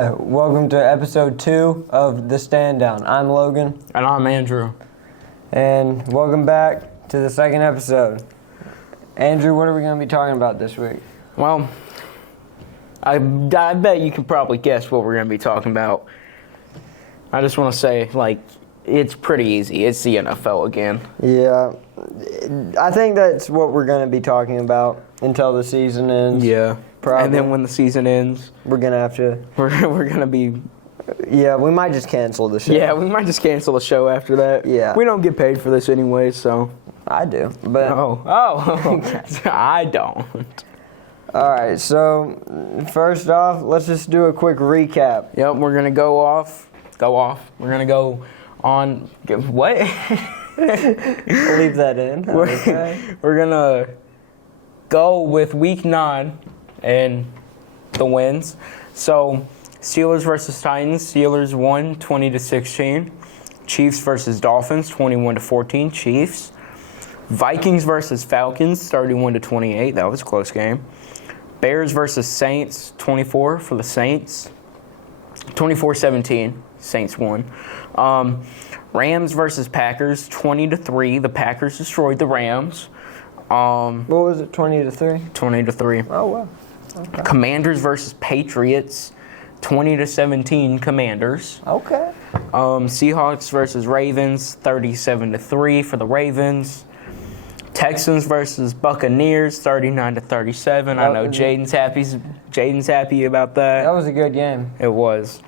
Hi, welcome to episode 2 of The Stand Down. I'm Logan. And I'm Andrew. And welcome back to the second episode. Andrew, what are we going to be talking about this week? Well, I bet you can probably guess what we're going to be talking about. I just want to say, it's pretty easy. It's the NFL again. Yeah, I think that's what we're going to be talking about until the season ends. Yeah. Probably. And then when the season ends, we're going to have to... We're going to be... Yeah, we might just cancel the show. Yeah, we might just cancel the show after that. Yeah. We don't get paid for this anyway, so... I do, but... Oh. I don't. All right, so first off, let's just do a quick recap. Yep, we're going to go off. We're going to go on... What? We'll leave that in. Okay. We're going to go with week 9 and the wins. So, Steelers versus Titans. Steelers won 20-16. Chiefs versus Dolphins, 21-14. Chiefs. Vikings versus Falcons, 31-28. That was a close game. Bears versus Saints, 24 for the Saints. 24-17. Saints won. Rams versus Packers, 20-3. The Packers destroyed the Rams. What was it, 20-3? 20-3. Oh, wow. Okay. Commanders versus Patriots, 20-17 Commanders. Okay. Seahawks versus Ravens, 37-3 for the Ravens. Texans versus Buccaneers, 39-37. I know Jaden's happy about that. That was a good game. It was.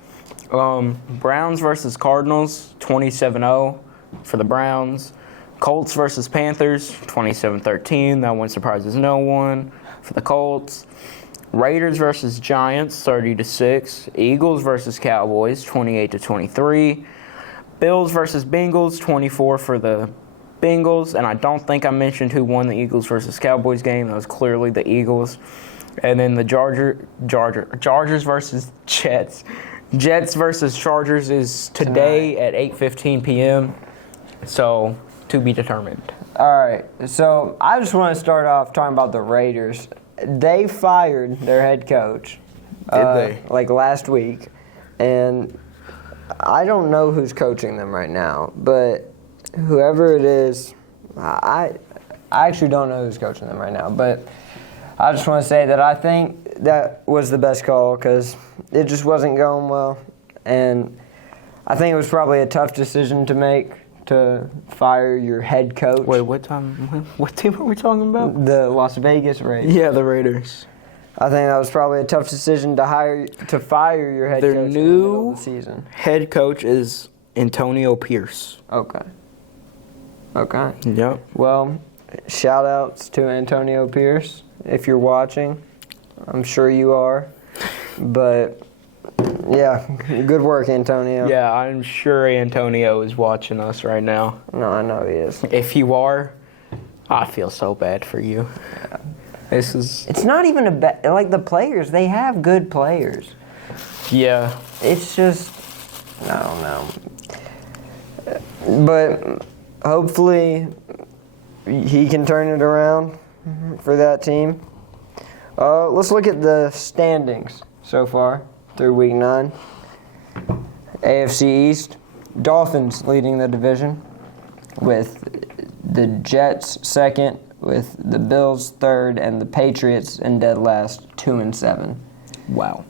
Browns versus Cardinals, 27-0 for the Browns. Colts versus Panthers, 27-13. That one surprises no one for the Colts. Raiders versus Giants, 30-6. Eagles versus Cowboys, 28-23. Bills versus Bengals, 24 for the Bengals. And I don't think I mentioned who won the Eagles versus Cowboys game. That was clearly the Eagles. And then the Chargers versus Jets. Jets versus Chargers is today at 8:15 p.m. So, to be determined. All right. So, I just want to start off talking about the Raiders. They fired their head coach. Did they? Last week. And I don't know who's coaching them right now. But whoever it is, I actually don't know who's coaching them right now. But I just want to say that I think that was the best call because it just wasn't going well. And I think it was probably a tough decision to make to fire your head coach. Wait, what team are we talking about? The Las Vegas Raiders. Yeah, the Raiders. I think that was probably a tough decision to fire your head coach in the middle of the season. Head coach is Antonio Pierce. Okay. Yep. Well, shout outs to Antonio Pierce if you're watching. I'm sure you are. But yeah, good work, Antonio. Yeah, I'm sure Antonio is watching us right now. No, I know he is. If you are, I feel so bad for you. Yeah. It's not even the players, they have good players. Yeah. It's just, I don't know. But hopefully he can turn it around for that team. Let's look at the standings so far through week 9. AFC East, Dolphins leading the division with the Jets second, with the Bills third, and the Patriots in dead last, 2-7. Wow.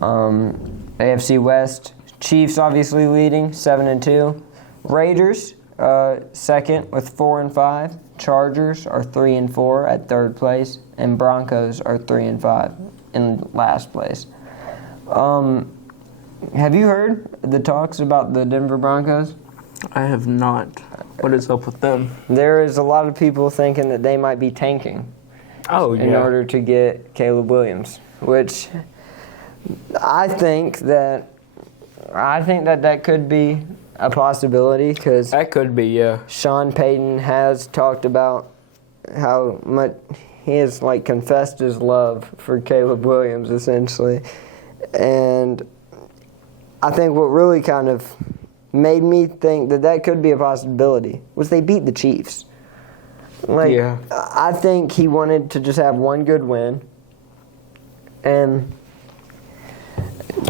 AFC West, Chiefs obviously leading, 7-2. Raiders second with 4-5. Chargers are 3-4 at third place, and Broncos are 3-5 in last place. Have you heard the talks about the Denver Broncos? I have not. What is up with them? There is a lot of people thinking that they might be tanking. Oh, yeah. In order to get Caleb Williams, which I think that could be a possibility because that could be, yeah. Sean Payton has talked about how much he has confessed his love for Caleb Williams essentially, and I think what really kind of made me think that could be a possibility was they beat the Chiefs. Yeah. I think he wanted to just have one good win, and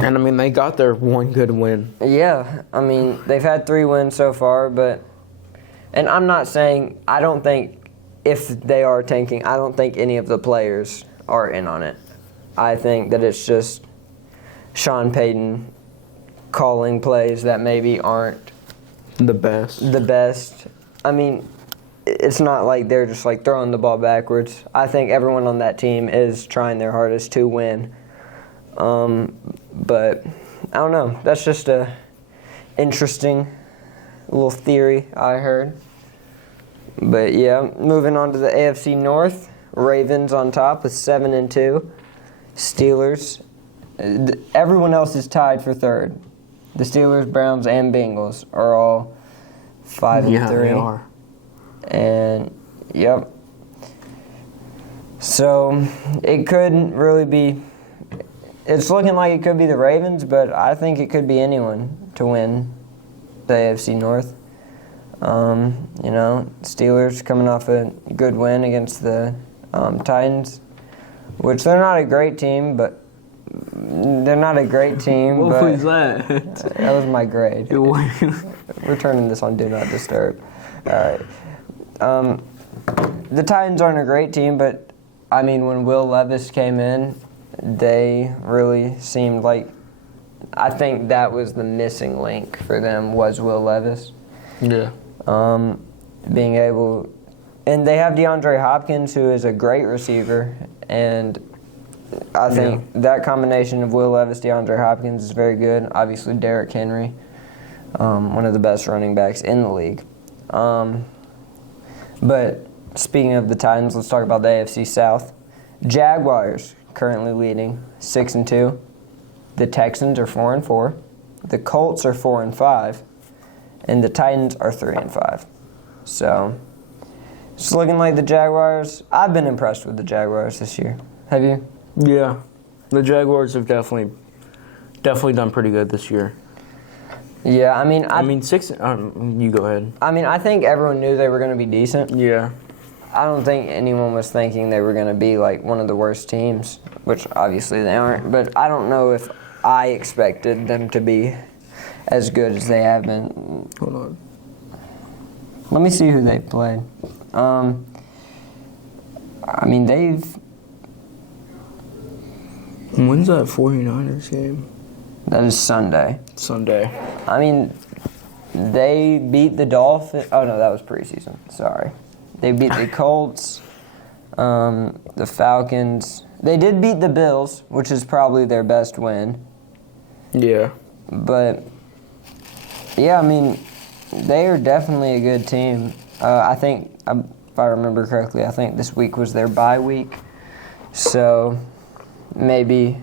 And I mean, they got their one good win. Yeah, I mean, they've had 3 wins so far, and I'm not saying, I don't think if they are tanking, I don't think any of the players are in on it. I think that it's just Sean Payton calling plays that maybe aren't The best. the best. I mean, it's not like they're just like throwing the ball backwards. I think everyone on that team is trying their hardest to win. But I don't know. That's just a interesting little theory I heard. But yeah, moving on to the AFC North, Ravens on top with 7-2. Steelers. Everyone else is tied for third. The Steelers, Browns, and Bengals are all 5-3. Yeah, they are. And yep. So it could really be. It's looking like it could be the Ravens, but I think it could be anyone to win the AFC North. Steelers coming off a good win against the Titans, which they're not a great team, but they're not a great team. What but was that? That was my grade. We're turning this on Do Not Disturb. All right. The Titans aren't a great team, but I mean, when Will Levis came in, they really seemed like, I think that was the missing link for them was Will Levis. Yeah. Being able, and they have DeAndre Hopkins, who is a great receiver, and I think that combination of Will Levis, DeAndre Hopkins is very good. Obviously, Derrick Henry, one of the best running backs in the league. But speaking of the Titans, let's talk about the AFC South. Jaguars currently leading 6-2. The Texans are 4-4. The Colts are 4-5. And the Titans are 3-5. So it's looking like the Jaguars. I've been impressed with the Jaguars this year. Have you? Yeah. The Jaguars have definitely done pretty good this year. Yeah, I mean, you go ahead. I mean, I think everyone knew they were going to be decent. Yeah. I don't think anyone was thinking they were going to be like one of the worst teams, which obviously they aren't. But I don't know if I expected them to be as good as they have been. Hold on. Let me see who they played. I mean, When's that 49ers game? that is Sunday. Sunday. I mean, they beat the Dolphins. Oh, no, that was preseason. Sorry. They beat the Colts, the Falcons. They did beat the Bills, which is probably their best win. Yeah. But, yeah, I mean, they are definitely a good team. I think, if I remember correctly, I think this week was their bye week. So maybe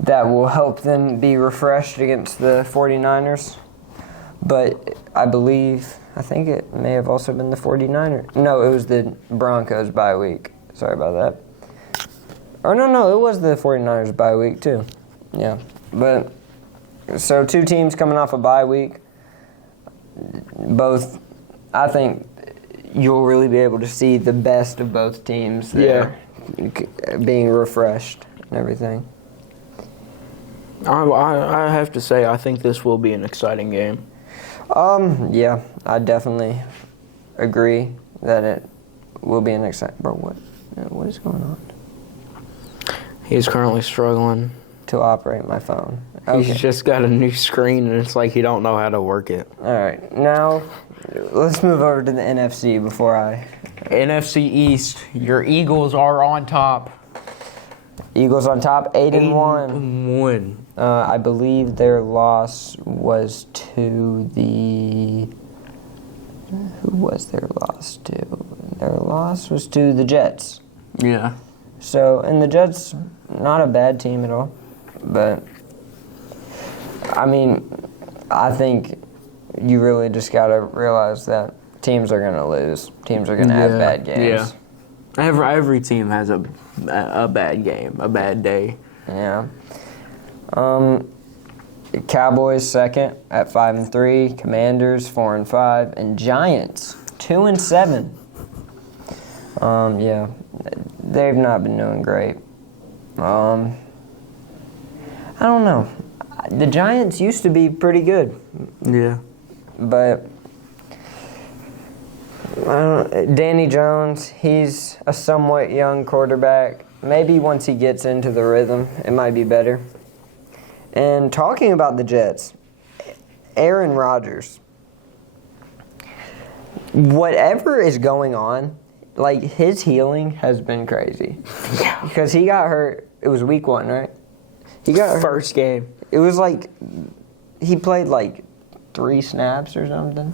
that will help them be refreshed against the 49ers. But I think it may have also been the 49ers. No, it was the Broncos bye week. Sorry about that. Or no, it was the 49ers bye week too. Yeah. But, so 2 teams coming off a bye week. Both, I think you'll really be able to see the best of both teams there. Being refreshed and everything. I have to say, I think this will be an exciting game. Yeah, I definitely agree that it will be an exciting. Bro, what is going on? He's currently struggling. To operate my phone. Okay. He's just got a new screen, and it's like he don't know how to work it. All right, now let's move over to the NFC before I. NFC East, your Eagles are on top. Eagles on top, 8-1. 1. I believe their loss was to the. Who was their loss to? Their loss was to the Jets. Yeah. So, and the Jets, not a bad team at all. But, I mean, I think you really just got to realize that teams are going to lose. Teams are going to have bad games. Yeah. Every team has a bad game, a bad day. Yeah. Cowboys second at 5-3, Commanders 4-5, and Giants 2-7. Yeah, they've not been doing great. I don't know. The Giants used to be pretty good, Yeah. but Danny Jones, he's a somewhat young quarterback. Maybe once he gets into the rhythm, it might be better. And talking about the Jets, Aaron Rodgers, whatever is going on, like his healing has been crazy. Yeah. Because he got hurt. It was week 1, right? He got hurt. First game. It was like he played like 3 snaps or something.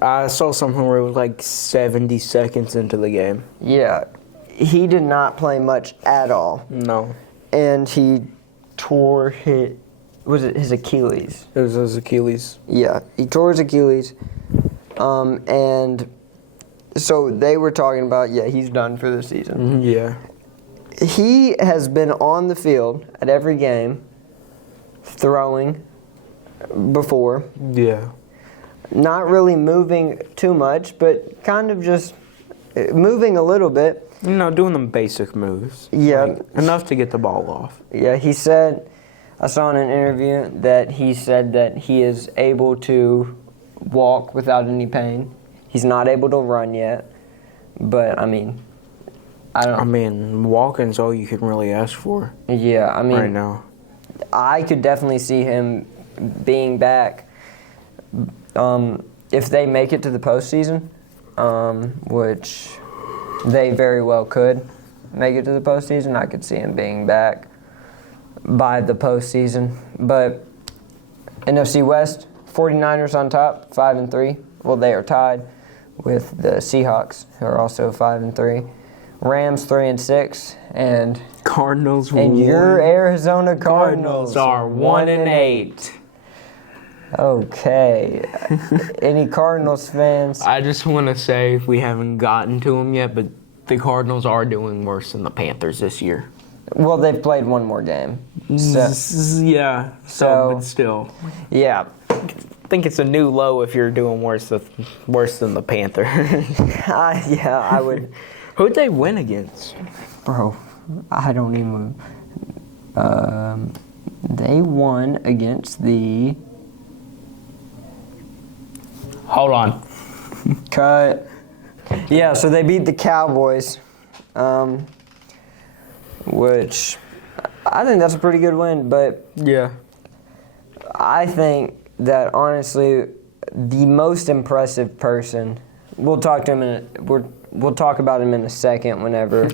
I saw something where it was like 70 seconds into the game. Yeah, he did not play much at all, No. and he tore his Achilles? It was his Achilles. Yeah, he tore his Achilles, and so they were talking about he's done for the season. Yeah. He has been on the field at every game, throwing before. Yeah. Not really moving too much, but kind of just moving a little bit. You know, doing them basic moves. Yeah. Like, enough to get the ball off. Yeah, he said, I saw in an interview that he said that he is able to walk without any pain. He's not able to run yet, but I mean, I mean, walking's all you can really ask for Yeah, I mean, right now. I could definitely see him being back if they make it to the postseason, which they very well could make it to the postseason. I could see him being back by the postseason. But NFC West, 49ers on top, 5-3. Well, they are tied with the Seahawks, who are also 5-3. Rams 3-6, and Cardinals your Arizona Cardinals are 1-8. Okay. Any Cardinals fans? I just want to say we haven't gotten to them yet, but the Cardinals are doing worse than the Panthers this year. Well, they've played one more game. So, Yeah. But still, yeah. I think it's a new low if you're doing worse than the Panther. I would. Who'd they win against? Bro, I don't even. They won against the. Hold on. Cut. Yeah, so they beat the Cowboys, which I think that's a pretty good win. But Yeah. I think that honestly, the most impressive person. We'll talk to him we'll talk about him in a second. Whenever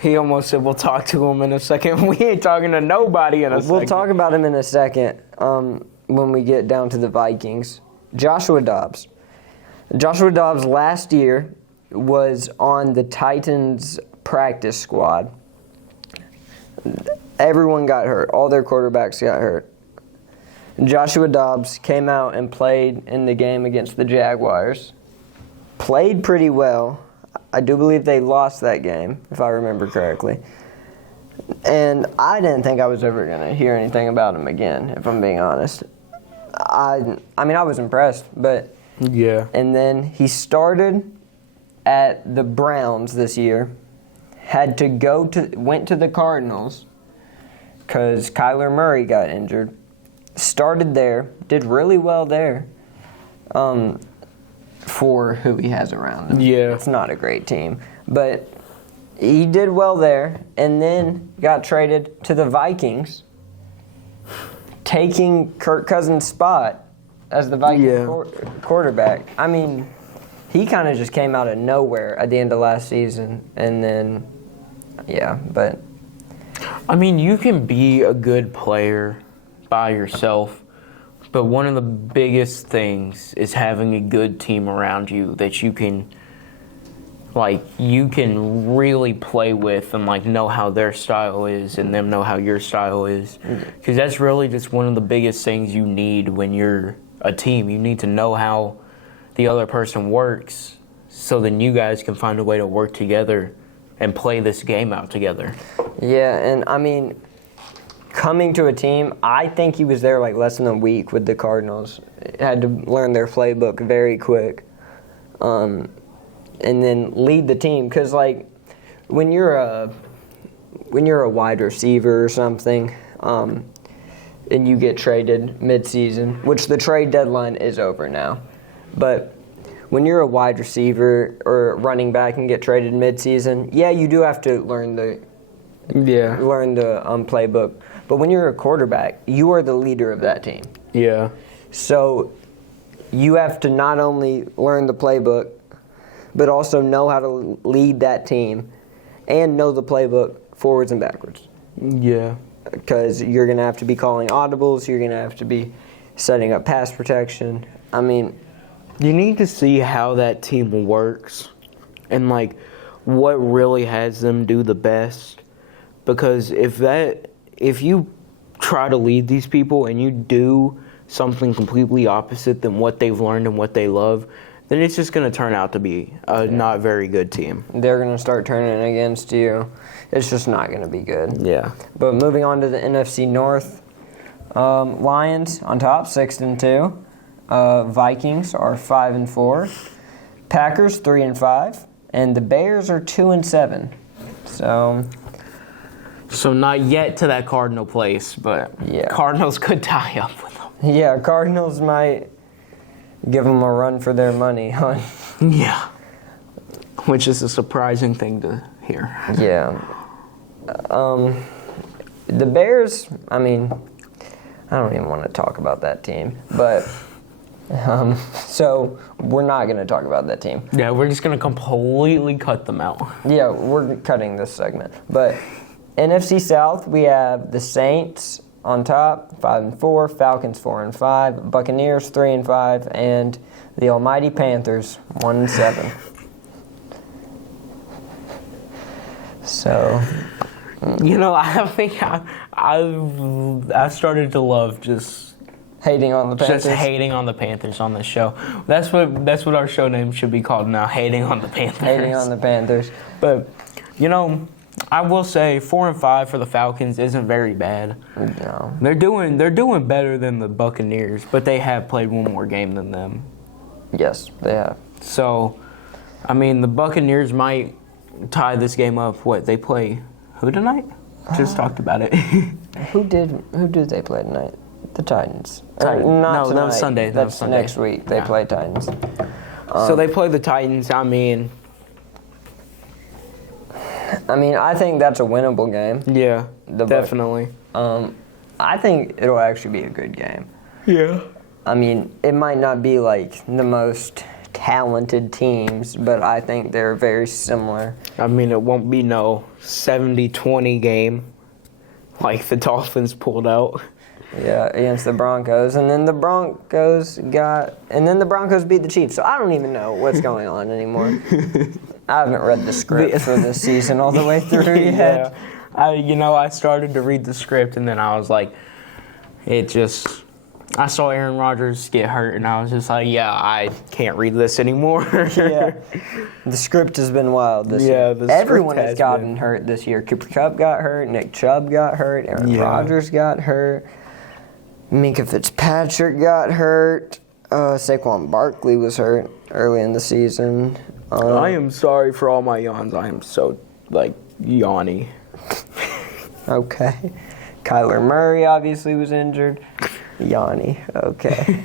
He almost said we'll talk to him in a second. We ain't talking to nobody in a second. we'll talk about him in a second when we get down to the Vikings. Joshua Dobbs. Joshua Dobbs last year was on the Titans practice squad. Everyone got hurt. All their quarterbacks got hurt. Joshua Dobbs came out and played in the game against the Jaguars. Played pretty well. I do believe they lost that game, if I remember correctly. And I didn't think I was ever going to hear anything about him again, if I'm being honest. I mean, I was impressed, but... Yeah. And then he started at the Browns this year. Went to the Cardinals because Kyler Murray got injured. Started there, did really well there. For who he has around him. Yeah. It's not a great team. But he did well there, and then got traded to the Vikings, taking Kirk Cousins' spot as the Vikings quarterback. I mean, he kind of just came out of nowhere at the end of last season, and then, but... I mean, you can be a good player by yourself, but one of the biggest things is having a good team around you that you can really play with and know how their style is and them know how your style is. Because that's really just one of the biggest things you need when you're a team. You need to know how the other person works so then you guys can find a way to work together and play this game out together. Yeah, and I mean, coming to a team, I think he was there less than a week with the Cardinals. Had to learn their playbook very quick, and then lead the team. Because when you're a wide receiver or something, and you get traded mid-season, which the trade deadline is over now. But when you're a wide receiver or running back and get traded mid-season, yeah, you do have to learn the playbook. But when you're a quarterback, you are the leader of that team. Yeah. So you have to not only learn the playbook, but also know how to lead that team and know the playbook forwards and backwards. Yeah. Because you're going to have to be calling audibles, you're going to have to be setting up pass protection. I mean, you need to see how that team works and, like, what really has them do the best. Because if you try to lead these people and you do something completely opposite than what they've learned and what they love, then it's just going to turn out to be a not very good team. They're going to start turning against you. It's just not going to be good. Yeah. But moving on to the NFC North, Lions on top, 6-2. Vikings are 5-4. Packers 3-5, and the Bears are 2-7. So not yet to that Cardinal place, but Yeah. Cardinals could tie up with them. Yeah, Cardinals might give them a run for their money, huh? Yeah. Which is a surprising thing to hear. Yeah. The Bears, I mean, I don't even want to talk about that team, but so we're not going to talk about that team. Yeah, we're just going to completely cut them out. Yeah, we're cutting this segment. But NFC South, we have the Saints on top, 5-4, Falcons 4-5, Buccaneers 3-5, and the almighty Panthers 1-7. So, You know, I think I started to love just hating on the Panthers. hating on the Panthers on this show. That's what our show name should be called now. Hating on the Panthers. Hating on the Panthers. But you know, I will say 4-5 for the Falcons isn't very bad. No. They're doing better than the Buccaneers, but they have played one more game than them. Yes, they have. So, I mean, the Buccaneers might tie this game up. What, they play who tonight? Just talked about it. Who did they play tonight? The Titans. Titans. Not No, that tonight. was Sunday. That That's was Sunday. next week. They Yeah. play Titans. So they play the Titans. I mean, I think that's a winnable game. yeah, The Buc- definitely. I think it'll actually be a good game. Yeah. I mean, it might not be like the most talented teams, but I think they're very similar. I mean, it won't be no 70-20 game like the Dolphins pulled out. Yeah, against the Broncos, and then the Broncos beat the Chiefs. So I don't even know what's going on anymore. I haven't read the script for this season all the way through yet. Yeah. I started to read the script, and then I was like, I saw Aaron Rodgers get hurt, and I was just like, yeah, I can't read this anymore. Yeah, the script has been wild this Yeah, year. the script Everyone has has gotten been. hurt this year. Cooper Kupp got hurt. Nick Chubb got hurt. Aaron Yeah. Rodgers got hurt. Minka Fitzpatrick got hurt. Saquon Barkley was hurt early in the season. I am sorry for all my yawns. I am so, yawny. Okay. Kyler Murray obviously was injured. Yanni. Okay.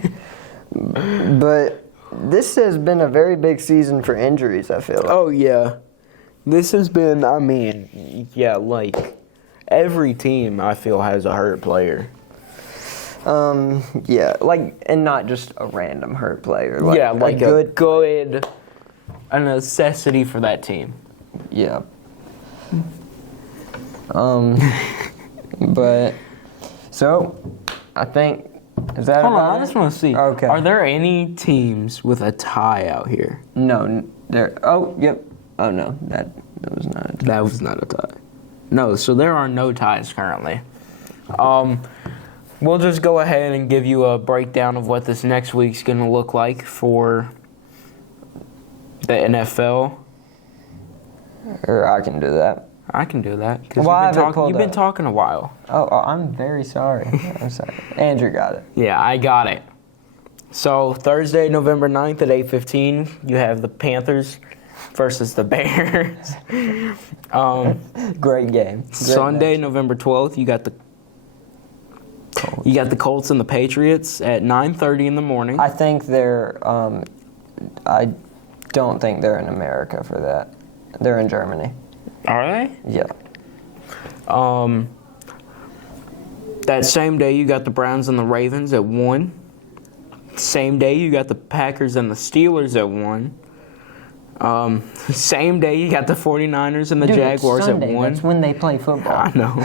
But this has been a very big season for injuries, I feel like. Oh, yeah. This has been, every team, I feel, has a hurt player. Yeah, and not just a random hurt player. A necessity for that team. Yeah. But, so, I think, is that Hold about on, it? I just want to see. Okay. Are there any teams with a tie out here? No, there, oh, yep. Oh, no, that was not it. That was not a tie. No, so there are no ties currently. We'll just go ahead and give you a breakdown of what this next week's going to look like for the NFL. Or I can do that. I can do that because Well, I have it pulled you've been up. talking a while. Oh, I'm very sorry. I'm sorry. Andrew got it. Yeah, I got it. So Thursday, November 9th at 8:15, you have the Panthers versus the Bears. Great game. Great Sunday, match. November 12th, you got the You got the Colts and the Patriots at 9:30 in the morning. I think they're. I don't think they're in America for that. They're in Germany. Are they? Yeah. That same day, you got the Browns and the Ravens at 1. Same day, you got the Packers and the Steelers at 1. Same day, you got the 49ers and the Dude, Jaguars it's Sunday. at 1. That's when they play football. I know.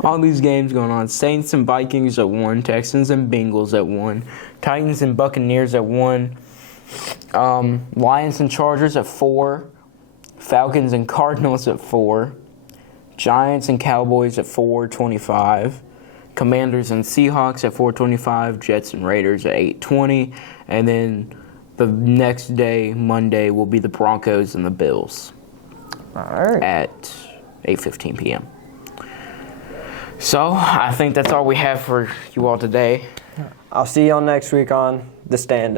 All these games going on. Saints and Vikings at 1. Texans and Bengals at 1. Titans and Buccaneers at 1. Lions and Chargers at 4. Falcons and Cardinals at 4. Giants and Cowboys at 4:25. Commanders and Seahawks at 4:25. Jets and Raiders at 8:20. And then the next day, Monday, will be the Broncos and the Bills All right. at 8:15 p.m. So I think that's all we have for you all today. I'll see y'all next week on The Stand